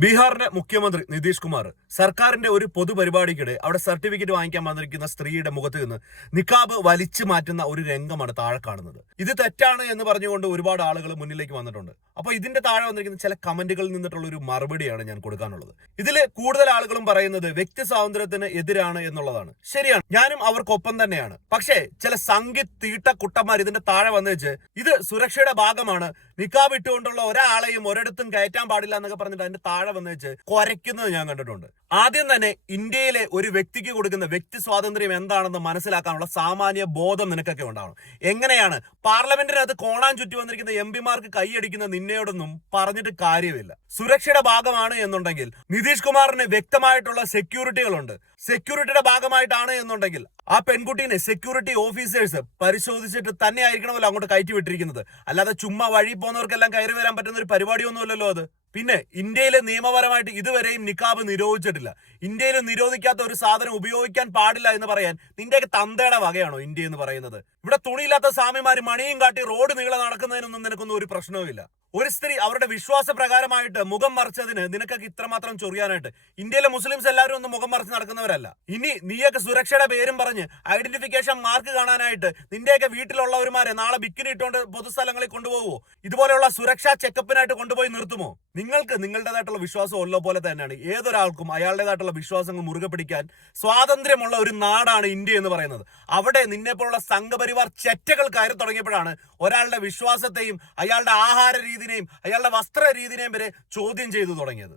ബീഹാറിന്റെ മുഖ്യമന്ത്രി നിതീഷ് കുമാർ സർക്കാരിന്റെ ഒരു പൊതുപരിപാടിക്കിടെ അവിടെ സർട്ടിഫിക്കറ്റ് വാങ്ങിക്കാൻ വന്നിരിക്കുന്ന സ്ത്രീയുടെ മുഖത്ത് നിന്ന് നിക്കാബ് വലിച്ചു മാറ്റുന്ന ഒരു രംഗമാണ് താഴെ കാണുന്നത്. ഇത് തെറ്റാണ് എന്ന് പറഞ്ഞുകൊണ്ട് ഒരുപാട് ആളുകൾ മുന്നിലേക്ക് വന്നിട്ടുണ്ട്. അപ്പൊ ഇതിന്റെ താഴെ വന്നിരിക്കുന്ന ചില കമന്റുകളിൽ നിന്നിട്ടുള്ള ഒരു മറുപടിയാണ് ഞാൻ കൊടുക്കാനുള്ളത്. ഇതിൽ കൂടുതൽ ആളുകളും പറയുന്നത് വ്യക്തി സ്വാതന്ത്ര്യത്തിന് എതിരാണ് എന്നുള്ളതാണ്. ശരിയാണ്. ഞാനും അവർക്കൊപ്പം തന്നെയാണ്. പക്ഷേ ചില സംഗീത് തീട്ട കുട്ടന്മാർ ഇതിന്റെ താഴെ വന്നു വെച്ച് ഇത് സുരക്ഷയുടെ ഭാഗമാണ് നിക്കാബ് ഇട്ടുകൊണ്ടുള്ള ഒരാളെയും ഒരിടത്തും കയറ്റാൻ പാടില്ല എന്നൊക്കെ പറഞ്ഞിട്ട് അതിന്റെ താഴെ വന്ന് വെച്ച് കുരയ്ക്കുന്നത് ഞാൻ കണ്ടിട്ടുണ്ട്. ആദ്യം തന്നെ ഇന്ത്യയിലെ ഒരു വ്യക്തിക്ക് കൊടുക്കുന്ന വ്യക്തി സ്വാതന്ത്ര്യം എന്താണെന്ന് മനസ്സിലാക്കാനുള്ള സാമാന്യ ബോധം നിനക്കൊക്കെ ഉണ്ടാവണം. എങ്ങനെയാണ്? പാർലമെന്റിനകത്ത് കോണാൻ ചുറ്റി വന്നിരിക്കുന്ന എം പിമാർക്ക് കൈയടിക്കുന്ന നിന്നയോടൊന്നും പറഞ്ഞിട്ട് കാര്യമില്ല. സുരക്ഷയുടെ ഭാഗമാണ് എന്നുണ്ടെങ്കിൽ നിതീഷ് കുമാറിന് വ്യക്തമായിട്ടുള്ള സെക്യൂരിറ്റികളുണ്ട് സെക്യൂരിറ്റിയുടെ ഭാഗമായിട്ടാണ് എന്നുണ്ടെങ്കിൽ ആ പെൺകുട്ടീനെ സെക്യൂരിറ്റി ഓഫീസേഴ്സ് പരിശോധിച്ചിട്ട് തന്നെ ആയിരിക്കണമല്ലോ അങ്ങോട്ട് കയറ്റി വിട്ടിരിക്കുന്നത് അല്ലാതെ ചുമ്മാ വഴി പോകുന്നവർക്കെല്ലാം കയറി വരാൻ പറ്റുന്ന ഒരു പരിപാടിയൊന്നുമല്ലല്ലോ അത്. പിന്നെ ഇന്ത്യയിലെ നിയമപരമായിട്ട് ഇതുവരെയും നിക്കാബ് നിരോധിച്ചിട്ടില്ല. ഇന്ത്യയിൽ നിരോധിക്കാത്ത ഒരു സാധനം ഉപയോഗിക്കാൻ പാടില്ല എന്ന് പറയാൻ നിന്റെയൊക്കെ തന്തയുടെ വകയാണോ ഇന്ത്യ എന്ന് പറയുന്നത്. ഇവിടെ തുണിയില്ലാത്ത സ്വാമിമാർ മണിയും കാട്ടി റോഡ് നീളെ നടക്കുന്നതിനൊന്നും നിനക്കൊന്നും ഒരു പ്രശ്നവുമില്ല. ഒരു സ്ത്രീ അവരുടെ വിശ്വാസ പ്രകാരമായിട്ട് മുഖം മറിച്ചതിന് നിനക്കൊക്കെ ഇത്രമാത്രം ചൊറിയാനായിട്ട്. ഇന്ത്യയിലെ മുസ്ലിംസ് എല്ലാവരും ഒന്ന് മുഖം മറിച്ച് നടക്കുന്നവരല്ല. ഇനി നീയൊക്കെ സുരക്ഷയുടെ പേരും പറഞ്ഞ് ഐഡന്റിഫിക്കേഷൻ മാർക്ക് കാണാനായിട്ട് നിന്റെയൊക്കെ വീട്ടിലുള്ളവരുമാരെ നാളെ ബിക്കിനി ഇട്ടുകൊണ്ട് പൊതുസ്ഥലങ്ങളിൽ കൊണ്ടുപോകുമോ ഇതുപോലെയുള്ള സുരക്ഷാ ചെക്കപ്പിനായിട്ട് കൊണ്ടുപോയി നിർത്തുമോ? നിങ്ങൾക്ക് നിങ്ങളുടേതായിട്ടുള്ള വിശ്വാസം ഉള്ള പോലെ തന്നെയാണ് ഏതൊരാൾക്കും അയാളുടേതായിട്ടുള്ള വിശ്വാസങ്ങൾ മുറുകെ പിടിക്കാൻ സ്വാതന്ത്ര്യമുള്ള ഒരു നാടാണ് ഇന്ത്യ എന്ന് പറയുന്നത്. അവിടെ നിന്നെപ്പോലുള്ള സംഘപരിവാർ ചെറ്റകൾ കയറി തുടങ്ങിയപ്പോഴാണ് ഒരാളുടെ വിശ്വാസത്തെയും അയാളുടെ ആഹാര രീതിനെയും അയാളുടെ വസ്ത്ര രീതിനെയും വരെ ചോദ്യം ചെയ്തു തുടങ്ങിയത്.